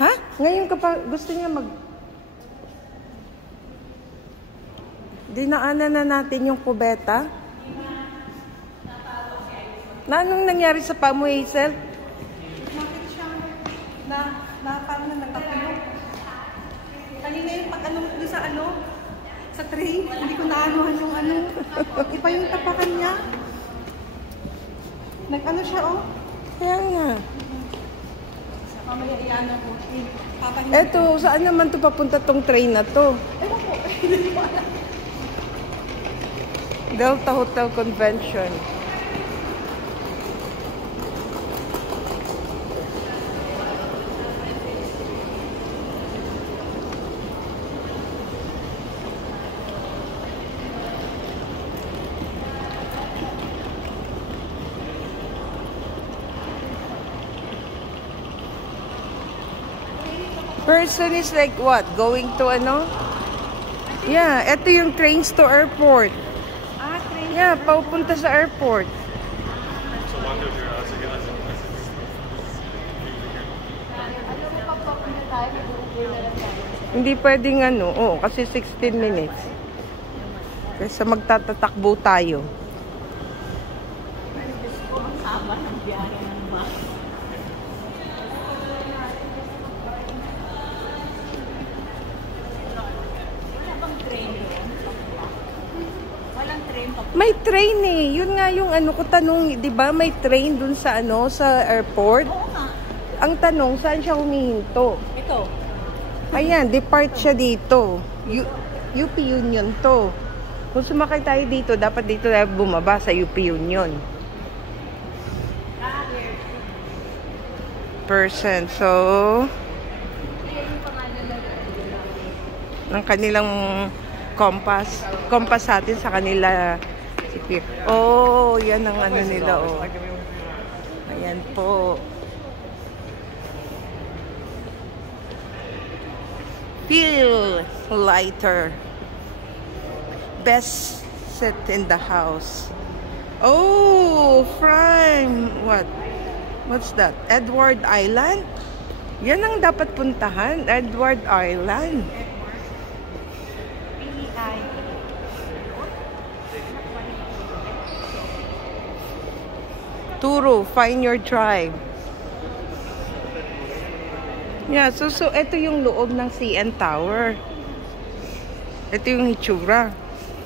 Ha? Ngayon ka pa gusto niya dinaanan na natin yung kubeta? Na anong nangyari sa paa mo, Hazel? Bakit siya parang nagkakulong? Kanina yung pag-ano sa tray, hindi ko naanuhan yung iba yung tapakan niya. Nag-ano siya, oh. Kaya nga. Mamaya iyan ako. Eto, saan naman to papunta tong train na to? Ewan po, hindi ko alam. Delta Hotel Convention. Person is like what? Going to ano? Yeah, ito yung trains to airport. Train. Yeah, paupunta sa airport. Hindi pwedeng ano, kasi 16 minutes. Kasi magtatatakbo tayo. Ang haba ng biyahe ng bus. May train eh. Yun nga yung ano ko tanong, 'di ba? May train dun sa ano, sa airport. Oo nga. Ang tanong, saan siya humihinto? Ito. Ayan, depart siya dito. UP Union to. Kung sumakay tayo dito, dapat dito tayo bumaba sa UP Union. Person. So, ng kanilang compass natin sa kanila. Oh, yan ang ano nila, oh. Ayan po. Feel lighter. Best set in the house. Oh, from what? What's that? Edward Island? Yan ang dapat puntahan. Edward Island. Turo, find your tribe. Yeah, so ito yung loob ng CN Tower. Ito yung hitsura.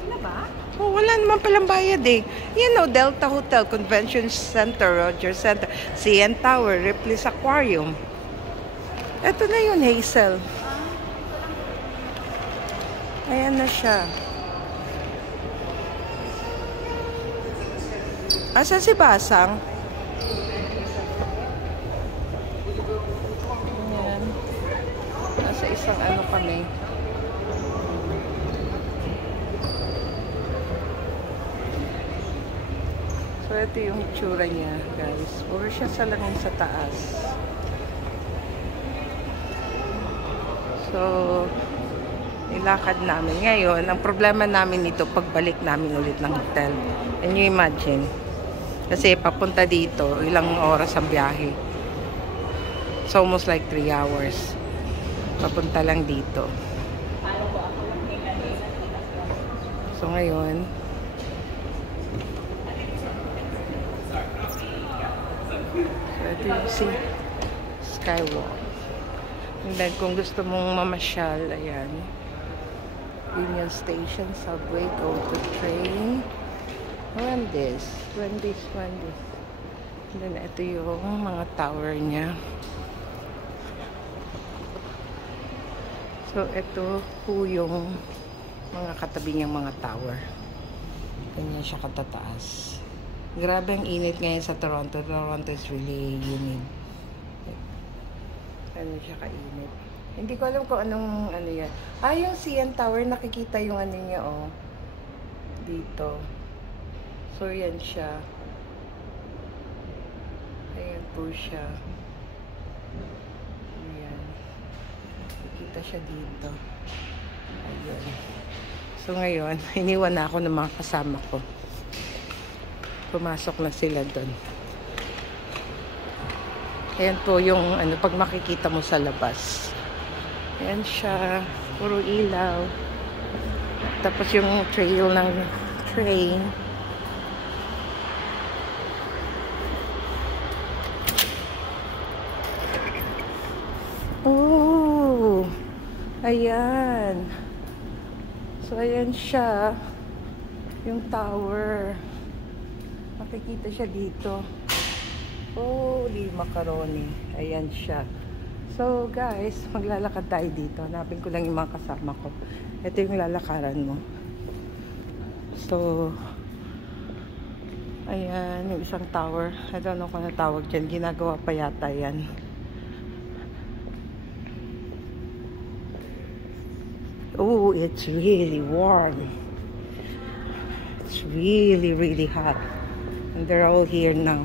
Sino ba? Oh, wala naman palang bayad eh. You know, Delta Hotel, Convention Center, Rogers Center, CN Tower, Ripley's Aquarium. Ito na yun, Hazel. Ayan na siya. Asan si Basang? Ayan. Nasa isang ano kami. So, ito yung itsura niya, guys. Puro siya salamin sa taas. So, nilakad namin. Ngayon, ang problema namin dito, pagbalik namin ulit ng hotel. Can you imagine? Kasi papunta dito, ilang oras ang biyahe. It's almost like 3 hours. Papunta lang dito. So ngayon, ito yung skywalk. And then kung gusto mong mamasyal, ayan. Union Station, subway, go to train. Wendy's. And then ito yung mga tower niya. So ito po yung mga katabi niyang mga tower. Ganyan siya katataas. Grabe ang init ngayon sa Toronto. Toronto is really humid. Ganyan siya kainit. Hindi ko alam kung anong ano yan. Yung CN Tower, nakikita yung ano niya, oh. Dito. So, yan siya. Ayan po siya. Ayan. Nakikita siya dito. Ayun. So, ngayon, iniwan na ako ng mga kasama ko. Pumasok na sila doon. Ayan po yung ano, pag makikita mo sa labas. Ayan siya. Puro ilaw. Tapos yung trail ng train. Oh! Ayan. So, ayan siya. Yung tower. Makikita siya dito. Holy macaroni. Ayan siya. So, guys, maglalakad tayo dito. Hanapin ko lang yung mga kasama ko. Ito yung lalakaran mo. So, ayan, yung isang tower. I don't know kung ano tawag dyan. Ginagawa pa yata yan. Oh, it's really warm. It's really, really hot. And they're all here now.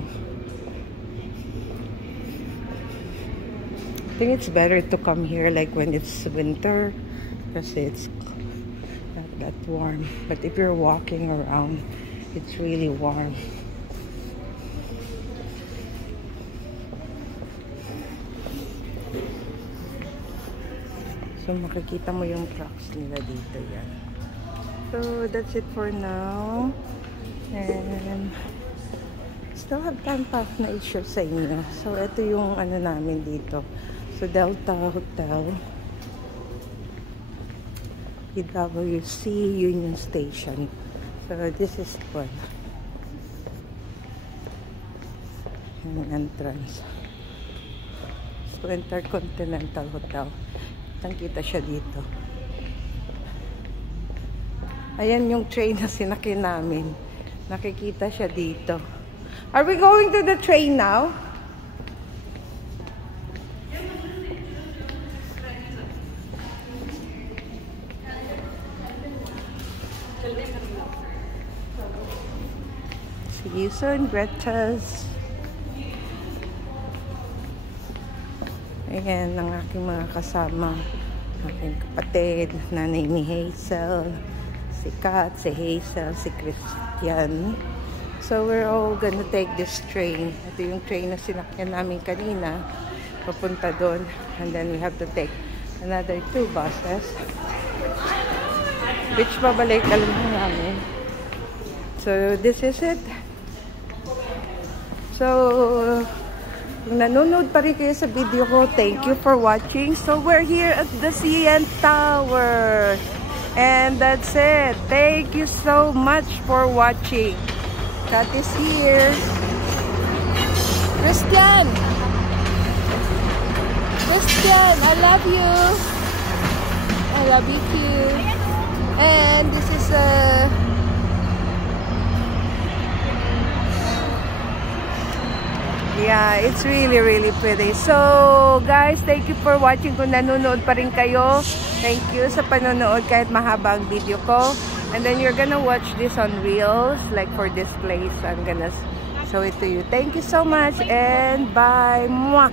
I think it's better to come here like when it's winter because it's not that warm. But if you're walking around, it's really warm. So makikita mo yung trucks nila dito yan. So that's it for now. And still have time pa na i-share sa inyo. So ito yung ano namin dito. So Delta Hotel, PWC Union Station. So this is one. Yung entrance. So Intercontinental Hotel. Kita siya dito. Ayan yung train na sinakay namin. Nakikita siya dito. Are we going to the train now? See you soon, Greta's. Ayan ang aking mga kasama. Aking kapatid, nanay ni Hazel, si Kat, si Hazel, si Christian. So we're all gonna take this train. Ito yung train na sinakyan namin kanina. Papunta doon. And then we have to take another 2 buses. Which babalik alam mo namin. So this is it. So kung nanonood pa rin kayo sa video ko, thank you for watching. So we're here at the CN Tower. And that's it. Thank you so much for watching. Kat is here. Christian! Christian, I love you. I love you too. And this is yeah, it's really, really pretty. So, guys, thank you for watching. Kung nanonood pa rin kayo, thank you sa panonood kahit mahaba ang video ko. And then you're gonna watch this on Reels, like for this place. I'm gonna show it to you. Thank you so much and bye. Mwah!